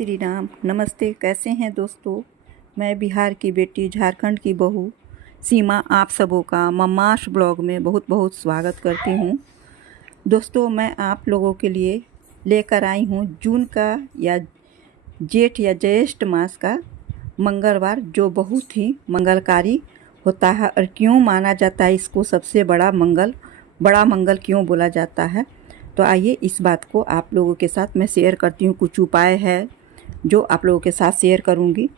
श्री राम। नमस्ते, कैसे हैं दोस्तों। मैं बिहार की बेटी, झारखंड की बहू सीमा आप सबों का मम्माश ब्लॉग में बहुत बहुत स्वागत करती हूँ। दोस्तों, मैं आप लोगों के लिए लेकर आई हूँ जून का या जेठ या ज्येष्ठ मास का मंगलवार, जो बहुत ही मंगलकारी होता है। और क्यों माना जाता है इसको सबसे बड़ा मंगल क्यों बोला जाता है, तो आइए इस बात को आप लोगों के साथ मैं शेयर करती हूँ। कुछ उपाय है जो आप लोगों के साथ शेयर करूँगी।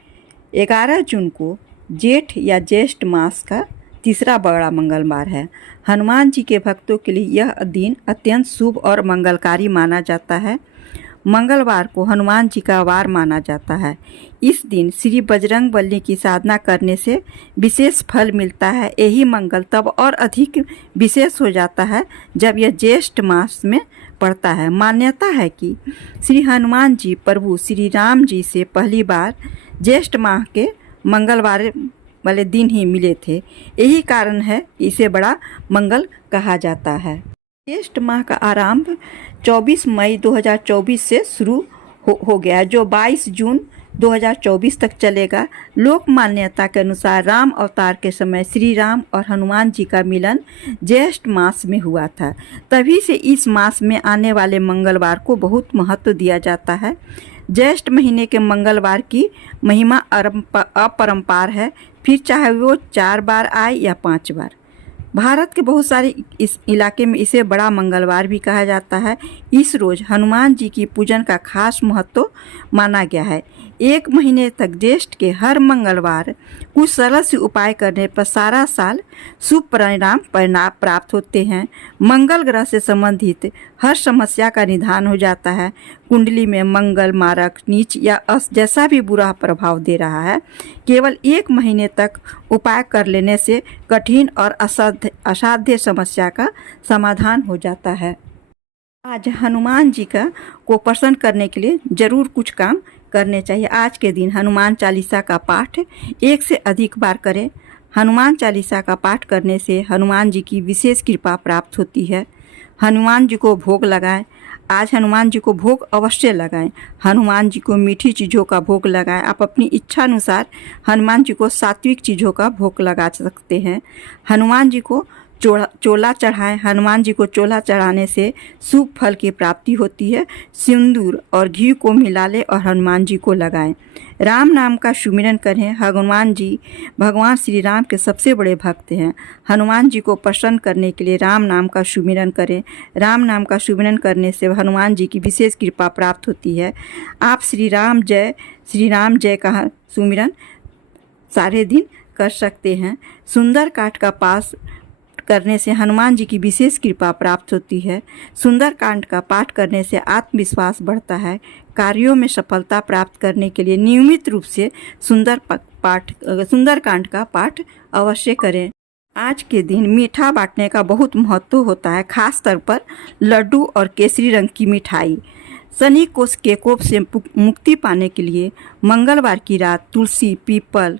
11 जून को जेठ या ज्येष्ठ मास का तीसरा बड़ा मंगलवार है। हनुमान जी के भक्तों के लिए यह दिन अत्यंत शुभ और मंगलकारी माना जाता है। मंगलवार को हनुमान जी का वार माना जाता है। इस दिन श्री बजरंगबली की साधना करने से विशेष फल मिलता है। यही मंगल तब और अधिक विशेष हो जाता है जब यह ज्येष्ठ मास में पड़ता है। मान्यता है कि श्री हनुमान जी प्रभु श्री राम जी से पहली बार ज्येष्ठ माह के मंगलवार वाले दिन ही मिले थे। यही कारण है इसे बड़ा मंगल कहा जाता है। ज्येष्ठ माह का आरंभ 24 मई 2024 से शुरू हो गया है, जो 22 जून 2024 तक चलेगा। लोक मान्यता के अनुसार राम अवतार के समय श्री राम और हनुमान जी का मिलन ज्येष्ठ मास में हुआ था। तभी से इस मास में आने वाले मंगलवार को बहुत महत्व दिया जाता है। ज्येष्ठ महीने के मंगलवार की महिमा अपरंपार है, फिर चाहे वो 4 बार आए या 5 बार। भारत के बहुत सारे इस इलाके में इसे बड़ा मंगलवार भी कहा जाता है। इस रोज़ हनुमान जी की पूजन का खास महत्व माना गया है। 1 महीने तक ज्येष्ठ के हर मंगलवार कुछ सरल से उपाय करने पर सारा साल शुभ परिणाम प्राप्त होते हैं। मंगल ग्रह से संबंधित हर समस्या का निदान हो जाता है। कुंडली में मंगल मारक, नीच या अस्त जैसा भी बुरा प्रभाव दे रहा है, केवल 1 महीने तक उपाय कर लेने से कठिन और असाध्य समस्या का समाधान हो जाता है। आज हनुमान जी को प्रसन्न करने के लिए जरूर कुछ काम करने चाहिए। आज के दिन हनुमान चालीसा का पाठ 1 से अधिक बार करें। हनुमान चालीसा का पाठ करने से हनुमान जी की विशेष कृपा प्राप्त होती है। हनुमान जी को भोग लगाएं। आज हनुमान जी को भोग अवश्य लगाएं। हनुमान जी को मीठी चीज़ों का भोग लगाएं। आप अपनी इच्छा अनुसार हनुमान जी को सात्विक चीज़ों का भोग लगा सकते हैं। हनुमान जी को चोला चढ़ाएं। हनुमान जी को चोला चढ़ाने से शुभ फल की प्राप्ति होती है। सिंदूर और घी को मिला लें और हनुमान जी को लगाएं। राम नाम का सुमिरन करें। हनुमान जी भगवान श्री राम के सबसे बड़े भक्त हैं। हनुमान जी को प्रसन्न करने के लिए राम नाम का सुमिरन करें। राम नाम का सुमिरन करने से हनुमान जी की विशेष कृपा प्राप्त होती है। आप श्री राम जय का सुमिरन सारे दिन कर सकते हैं। सुंदर कांड का पाठ करने से हनुमान जी की विशेष कृपा प्राप्त होती है। सुंदर कांड का पाठ करने से आत्मविश्वास बढ़ता है। कार्यों में सफलता प्राप्त करने के लिए नियमित रूप से सुंदर कांड का पाठ अवश्य करें। आज के दिन मीठा बांटने का बहुत महत्व होता है, खास तौर पर लड्डू और केसरी रंग की मिठाई। शनि कोष के कोप से मुक्ति पाने के लिए मंगलवार की रात तुलसी, पीपल,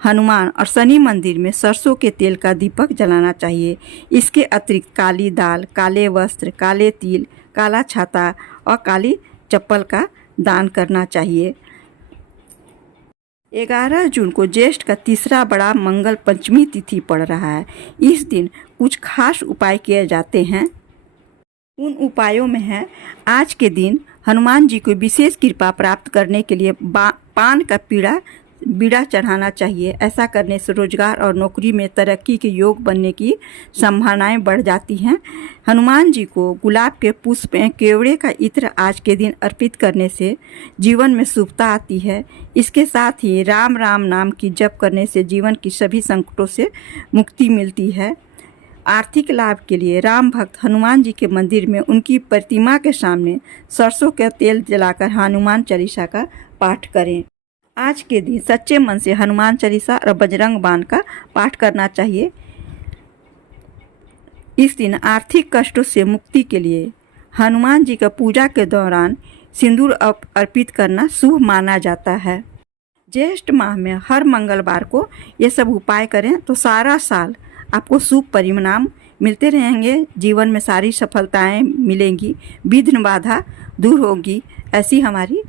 हनुमान और शनि मंदिर में सरसों के तेल का दीपक जलाना चाहिए। इसके अतिरिक्त काली दाल, काले वस्त्र, काले तिल, काला छाता और काली चप्पल का दान करना चाहिए। 11 जून को ज्येष्ठ का तीसरा बड़ा मंगल पंचमी तिथि पड़ रहा है। इस दिन कुछ खास उपाय किए जाते हैं। उन उपायों में है, आज के दिन हनुमान जी को विशेष कृपा प्राप्त करने के लिए पान का बीड़ा चढ़ाना चाहिए। ऐसा करने से रोजगार और नौकरी में तरक्की के योग बनने की संभावनाएं बढ़ जाती हैं। हनुमान जी को गुलाब के पुष्प, केवड़े का इत्र आज के दिन अर्पित करने से जीवन में शुभता आती है। इसके साथ ही राम राम नाम की जप करने से जीवन की सभी संकटों से मुक्ति मिलती है। आर्थिक लाभ के लिए राम भक्त हनुमान जी के मंदिर में उनकी प्रतिमा के सामने सरसों का तेल जलाकर हनुमान चालीसा का पाठ करें। आज के दिन सच्चे मन से हनुमान चालीसा और बजरंग बाण का पाठ करना चाहिए। इस दिन आर्थिक कष्टों से मुक्ति के लिए हनुमान जी का पूजा के दौरान सिंदूर अर्पित करना शुभ माना जाता है। ज्येष्ठ माह में हर मंगलवार को ये सब उपाय करें तो सारा साल आपको शुभ परिणाम मिलते रहेंगे। जीवन में सारी सफलताएं मिलेंगी, विघ्न बाधा दूर होगी, ऐसी हमारी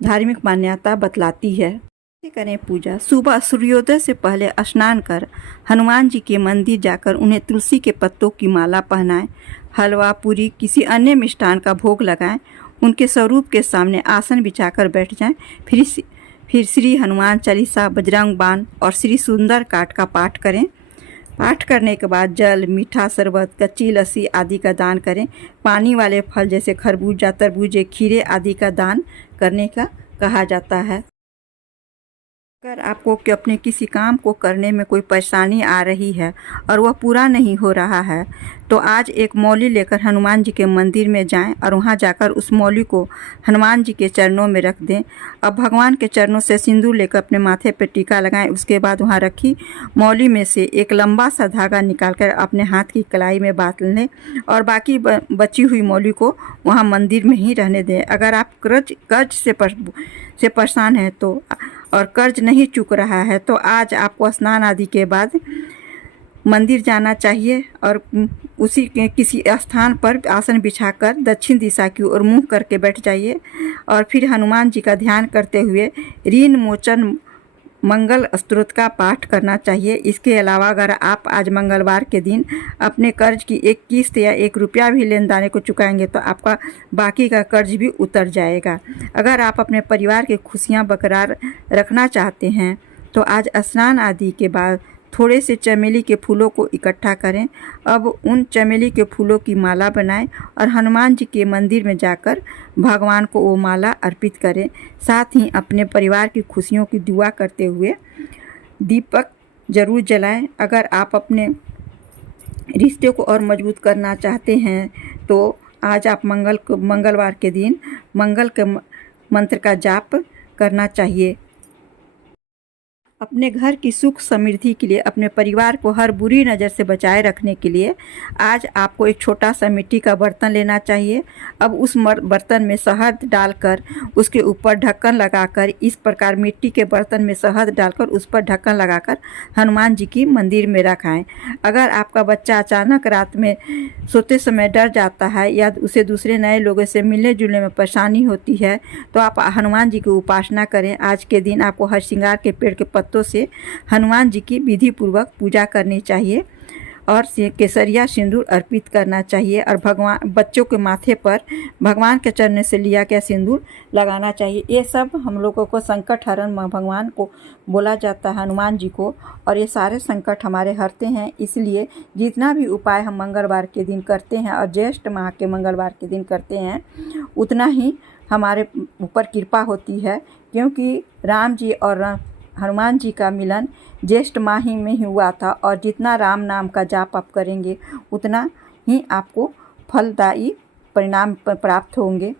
धार्मिक मान्यता बतलाती है। कैसे करें पूजा? सुबह सूर्योदय से पहले स्नान कर हनुमान जी के मंदिर जाकर उन्हें तुलसी के पत्तों की माला पहनाएं, हलवा पूरी किसी अन्य मिष्ठान का भोग लगाएं, उनके स्वरूप के सामने आसन बिछाकर बैठ जाएं, फिर श्री हनुमान चालीसा, बजरंग बाण और श्री सुंदर कांड का पाठ करें। पाठ करने के बाद जल, मीठा शरबत, कच्ची लस्सी आदि का दान करें। पानी वाले फल जैसे खरबूजा, तरबूजे, खीरे आदि का दान करने का कहा जाता है। अगर आपको कि अपने किसी काम को करने में कोई परेशानी आ रही है और वह पूरा नहीं हो रहा है, तो आज एक मौली लेकर हनुमान जी के मंदिर में जाएं और वहां जाकर उस मौली को हनुमान जी के चरणों में रख दें। अब भगवान के चरणों से सिंदूर लेकर अपने माथे पर टीका लगाएं। उसके बाद वहां रखी मौली में से एक लंबा सा धागा निकालकर अपने हाथ की कलाई में बांध लें और बाकी बची हुई मौली को वहाँ मंदिर में ही रहने दें। अगर आप कर्ज से परेशान हैं तो और कर्ज नहीं चुक रहा है तो आज आपको स्नान आदि के बाद मंदिर जाना चाहिए और उसी के किसी स्थान पर आसन बिछाकर दक्षिण दिशा की ओर मुँह करके बैठ जाइए और फिर हनुमान जी का ध्यान करते हुए ऋण मोचन मंगल स्तोत्र का पाठ करना चाहिए। इसके अलावा अगर आप आज मंगलवार के दिन अपने कर्ज की एक किस्त या 1 रुपया भी लेनदाने को चुकाएंगे तो आपका बाकी का कर्ज भी उतर जाएगा। अगर आप अपने परिवार की खुशियां बरकरार रखना चाहते हैं तो आज स्नान आदि के बाद थोड़े से चमेली के फूलों को इकट्ठा करें। अब उन चमेली के फूलों की माला बनाएं और हनुमान जी के मंदिर में जाकर भगवान को वो माला अर्पित करें। साथ ही अपने परिवार की खुशियों की दुआ करते हुए दीपक जरूर जलाएं। अगर आप अपने रिश्ते को और मजबूत करना चाहते हैं तो आज आप मंगलवार के दिन मंगल के मंत्र का जाप करना चाहिए। अपने घर की सुख समृद्धि के लिए, अपने परिवार को हर बुरी नज़र से बचाए रखने के लिए आज आपको एक छोटा सा मिट्टी का बर्तन लेना चाहिए। अब उस बर्तन में शहद डालकर उसके ऊपर ढक्कन लगाकर, इस प्रकार मिट्टी के बर्तन में शहद डालकर उस पर ढक्कन लगाकर हनुमान जी की मंदिर में रखाएं। अगर आपका बच्चा अचानक रात में सोते समय डर जाता है या उसे दूसरे नए लोगों से मिलने जुलने में परेशानी होती है तो आप हनुमान जी की उपासना करें। आज के दिन आपको हर श्रृंगार के पेड़ के पत्तों से हनुमान जी की विधि पूर्वक पूजा करनी चाहिए और केसरिया सिंदूर अर्पित करना चाहिए और बच्चों के माथे पर भगवान के चरण से लिया गया सिंदूर लगाना चाहिए। ये सब हम लोगों को संकट हरण भगवान को बोला जाता है, हनुमान जी को, और ये सारे संकट हमारे हरते हैं। इसलिए जितना भी उपाय हम मंगलवार के दिन करते हैं और ज्येष्ठ माह के मंगलवार के दिन करते हैं उतना ही हमारे ऊपर कृपा होती है, क्योंकि राम जी और हनुमान जी का मिलन ज्येष्ठ माह ही में ही हुआ था और जितना राम नाम का जाप आप करेंगे उतना ही आपको फलदायी परिणाम प्राप्त होंगे।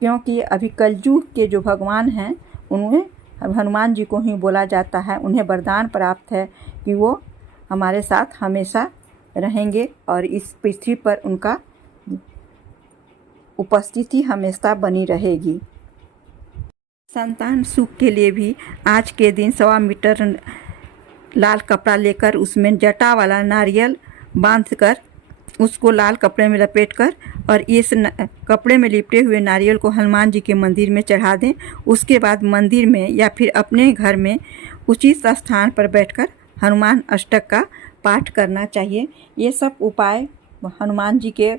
क्योंकि अभी कलयुग के जो भगवान हैं उन्हें हनुमान जी को ही बोला जाता है। उन्हें वरदान प्राप्त है कि वो हमारे साथ हमेशा रहेंगे और इस पृथ्वी पर उनका उपस्थिति हमेशा बनी रहेगी। संतान सुख के लिए भी आज के दिन 1.25 मीटर लाल कपड़ा लेकर उसमें जटा वाला नारियल बांधकर उसको लाल कपड़े में लपेटकर और इस कपड़े में लिपटे हुए नारियल को हनुमान जी के मंदिर में चढ़ा दें। उसके बाद मंदिर में या फिर अपने घर में उचित स्थान पर बैठकर हनुमान अष्टक का पाठ करना चाहिए। ये सब उपाय हनुमान जी के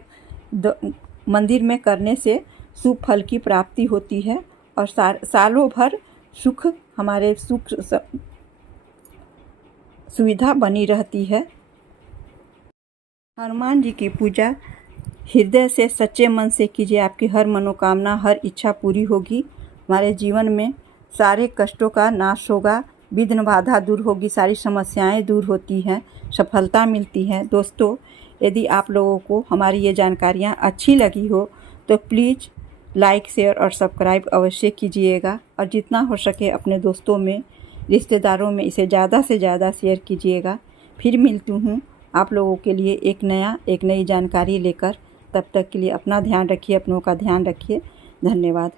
मंदिर में करने से शुभ फल की प्राप्ति होती है और सालों भर सुख हमारे सुख सुविधा बनी रहती है। हनुमान जी की पूजा हृदय से सच्चे मन से कीजिए, आपकी हर मनोकामना हर इच्छा पूरी होगी। हमारे जीवन में सारे कष्टों का नाश होगा, विघ्न बाधा दूर होगी, सारी समस्याएं दूर होती हैं, सफलता मिलती है। दोस्तों, यदि आप लोगों को हमारी ये जानकारियाँ अच्छी लगी हो तो प्लीज़ लाइक, शेयर और सब्सक्राइब अवश्य कीजिएगा और जितना हो सके अपने दोस्तों में, रिश्तेदारों में इसे ज़्यादा से ज़्यादा शेयर कीजिएगा। फिर मिलती हूँ आप लोगों के लिए एक नई जानकारी लेकर। तब तक के लिए अपना ध्यान रखिए, अपनों का ध्यान रखिए। धन्यवाद।